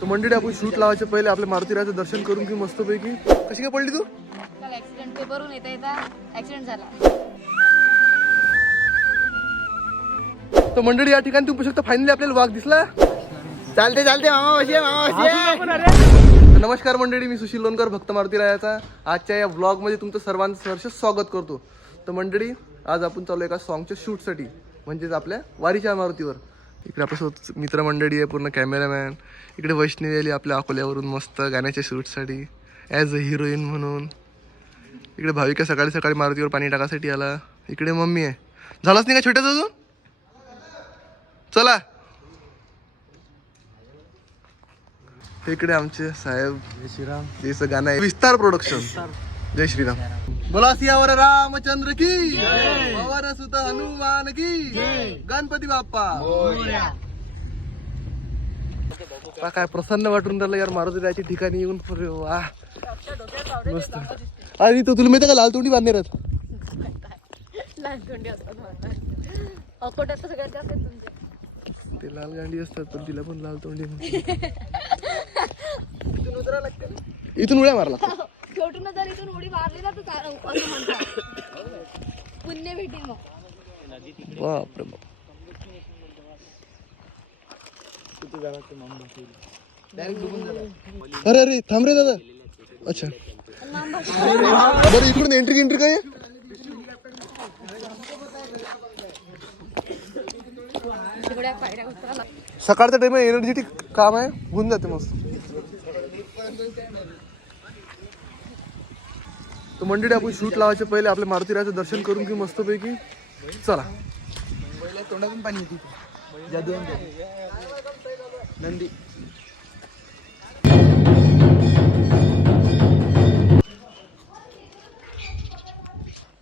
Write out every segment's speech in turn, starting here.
तर मंडळी आपण शूट लावायच्या पहिले आपल्या मारुतीराचं दर्शन करून की मस्तपैकी. कशी काय पडली तू? काल ऍक्सिडेंट पेपरून येता येता. ऍक्सिडेंट झाला. तर मंडळी या ठिकाणी तुम्ही शकता फायनली आपल्याला वाघ दिसला. चालते चालते मामा मामा. तर नमस्कार मंडळी मी सुशील लोणकर भक्त मारुतीरायाचा आजच्या या व्लॉगमध्ये तुमचं सर्वांचं सहर्ष स्वागत करतो. तर मंडळी आज आपण चालू एका सॉन्गच्या शूटसाठी म्हणजेच आपल्या वारीच्या मारुतीवर. इकडे आपल्यासोबत मित्रमंडळी आहे पूर्ण कॅमेरामॅन इकडे वैष्णवी आली आपल्या अकोल्यावरून मस्त गाण्याच्या शूटसाठी. ॲज अ हिरोईन म्हणून. इकडे भाविका सकाळी सकाळी मारुतीवर पाणी टाकासाठी आला. इकडे मम्मी आहे. झालाच नाही का छोट्याच अजून? चला. इकडे आमचे साहेब. जय श्रीराम. जयचं गाणं आहे. विस्तार प्रोडक्शन जय श्रीराम. बोला सियावर रामचंद्र की? पवन सुत हनुमान की? गणपती बाप्पा. वा, काय प्रसन्न वाटून राहिलं यार मारुती रायाच्या ठिकाणी येऊन. अरे वा. मस्त. आणि तो तुला माहिती का लाल तोंडी बांधणार तोंडी असतात ते लाल गांडी असतात पण तिला पण लाल तोंडी इथून उड्या मारला छोटून जर इथून उडी मारली ना तर चालेल, असं म्हणतात. पुण्य भेटेल मग. बापरे बाप. अरे अरे थांब रे दादा. अच्छा. बरं इकडून एंट्री एंट्री काय? सकाळचा टाइम एनर्जेटिक काम आहे. होऊन जाते मस्त. तर मंडळी आपण शूट लावायच्या पहिले आपल्या मारुतीराचं दर्शन करून की मस्तपैकी. चला. तोंडातून पाणी येते जादू नंदी.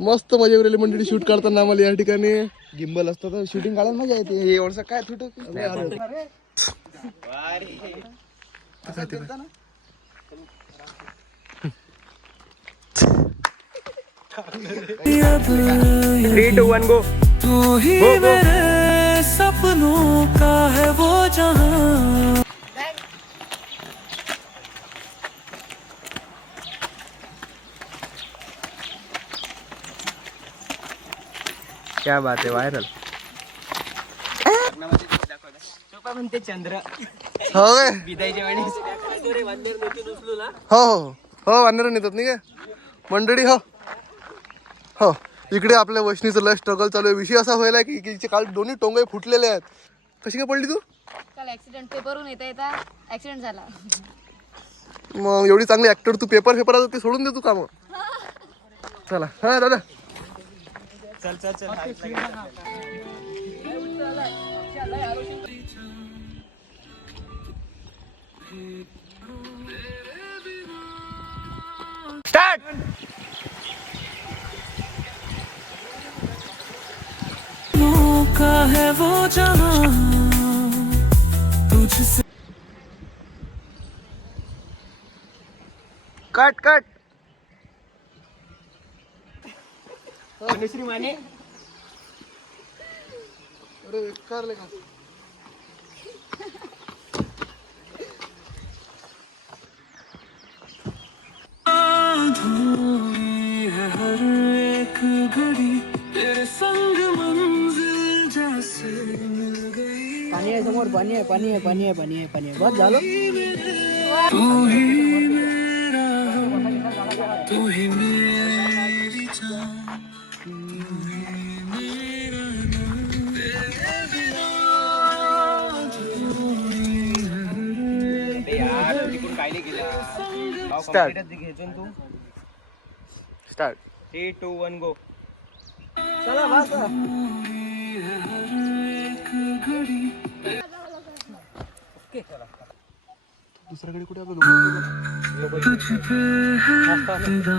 मस्त मजा उरली मंडळी शूट करताना आम्हाला या ठिकाणी. गिंबल असतं तर शूटिंग काढायला मजा येते. हे एवढं काय थोडं थ्री टू वन गो तू ही मेरे सपनों का है वो जहाँ। क्या बात है वायरल म्हणते चंद्र हो? विदायच्या वेळेस हो हो. हो वानर नेतात नाही मंडळी हो. हो इकडे आपल्या वैष्णीचं लय स्ट्रगल चालू आहे. विषय असा व्हायला की की हिचे काल दोन्ही टोंगे फुटलेले आहेत. कशी काय पडली तू? काल ऍक्सिडेंट पेपरून येता येता ऍक्सिडेंट झाला. मग एवढी चांगली ऍक्टर तू पेपर पेपर ते सोडून दे तू काम. चला. हा दादा. चल चल चल. स्टार्ट है वो जहाँ तुझसे। Cut cut. अनुश्री माने अरे कारले का? समोर पाणी आहे पाणी आहे पाणी आहे पाणी आहे पाणी आहे. बस झालं. ही ही ही है Start. Start three two one go है फिदा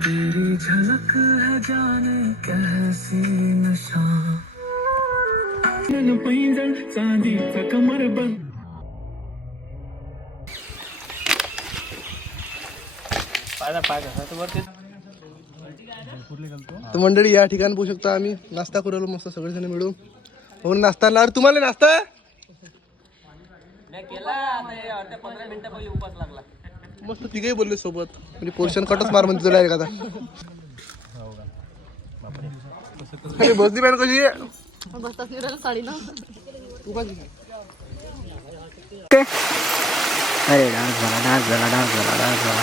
तेरी झलक है जाने कैसी नशा पैंजण चांदीचा कमर बंद तर मंडळी या ठिकाणी पोहू शकता आम्ही नाश्ता करू मस्त सगळेजण मिळून हो नाश्ता ना तुम्हाला नाश्ता मस्त तिघही बोलले सोबत. म्हणजे पोर्शन कटच मार म्हणजे तुला एखादा अरे बसली मॅन कशी? आहे अरे डान्स झाला डान्स झाला डान्स झाला डान्स झाला.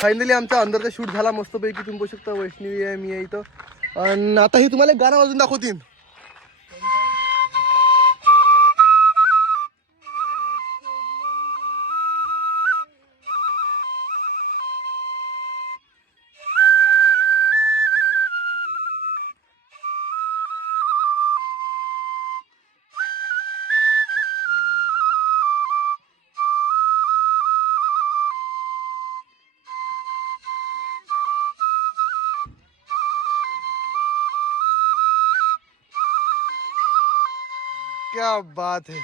फायनली आमचा अंदरचा शूट झाला मस्तपैकी. तुम्ही बघू शकता वैष्णवी आहे मी आहे इथं. आणि आता ही तुम्हाला एक गाणं वाजून दाखवतील. क्या बात है।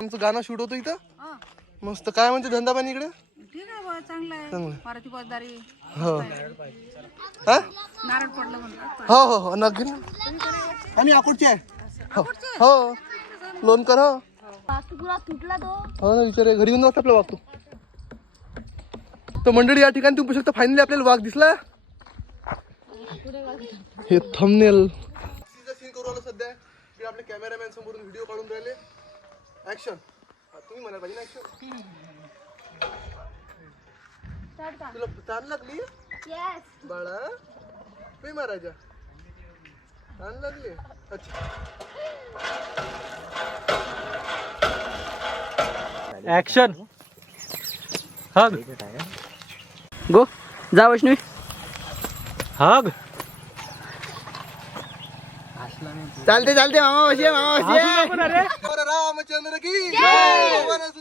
तुमचं गाणं शूट होतं इथं? मस्त. काय म्हणते धंदा पाणी इकडे? ठीक आहे बा चांगलं आहे. चांगलं. मारुती पदारी हो. हा? नारळ पडलं म्हणलं हो हो हो. नक्की ना. आम्ही आकुडचे आहे. हो. हो. लोणकर हो. वास्तू पुरा तुटला तो. हो ना विचार. घरी येऊन जाऊ आपला वागतो तर मंडळी या ठिकाणी तुम्ही बघू शकता फायनली आपल्याला वाघ दिसला. हे थंबनेल सीन करू आलो सध्या की आपले कॅमेरामॅन समोरून व्हिडिओ काढून राहिले ऍक्शन तुम्ही म्हणायला पाहिजे ना ऍक्शन तुला ताण लागली येस बाळा पे महाराजा. ताण लागली. अच्छा. ऍक्शन हग गो जा वैष्णवी. हग चालते चालते मामा वशी मामा तर रामचंद्र की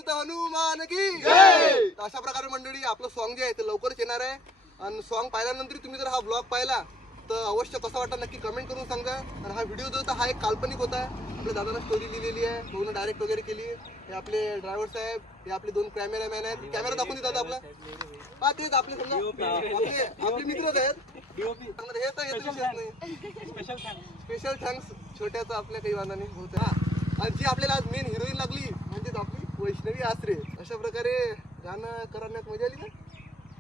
हनुमान की जय! अशा प्रकारे मंडळी आपलं सॉन्ग जे आहे ते लवकरच येणार आहे. आणि सॉन्ग पाहिल्यानंतर तुम्ही जर हा ब्लॉग पाहिला तर अवश्य कसा वाटला नक्की कमेंट करून सांगा. आणि हा व्हिडिओ जो होता हा एक काल्पनिक होता. आपल्या दादाला स्टोरी लिहिलेली आहे. भाऊनं डायरेक्ट वगैरे केली. हे आपले ड्रायव्हर साहेब हे आपले दोन कॅमेरामॅन आहेत. कॅमेरा दाखवून देतात आपला. हा तेच आपले समजा. आपले आपले मित्रच आहेत. हे तर येतं विषयच नाही. स्पेशल थँक्स छोट्याचा आपल्या काही वादा नाही होत हा. आणि जी आपल्याला आज मेन हिरोईन लागली म्हणजेच आपली वैष्णवी आसरे. अशा प्रकारे गाणं करण्यात मजा आली ना?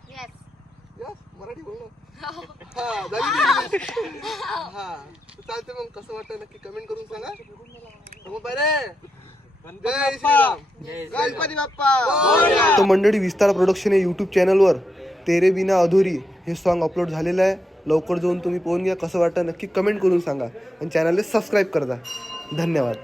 येस यस मराठी बोल ना हा झाली. हा. चालते मग कसं वाटतं नक्की कमेंट करून सांगा. तो मंडळी विस्तार प्रोडक्शन या यूट्यूब चॅनलवर तेरे बिना अधुरी हे सॉन्ग अपलोड झालेलं आहे. लवकर जाऊन तुम्ही पाहून घ्या. कसं वाटतं नक्की कमेंट करून सांगा. आणि चॅनलला सबस्क्राईब करता धन्यवाद.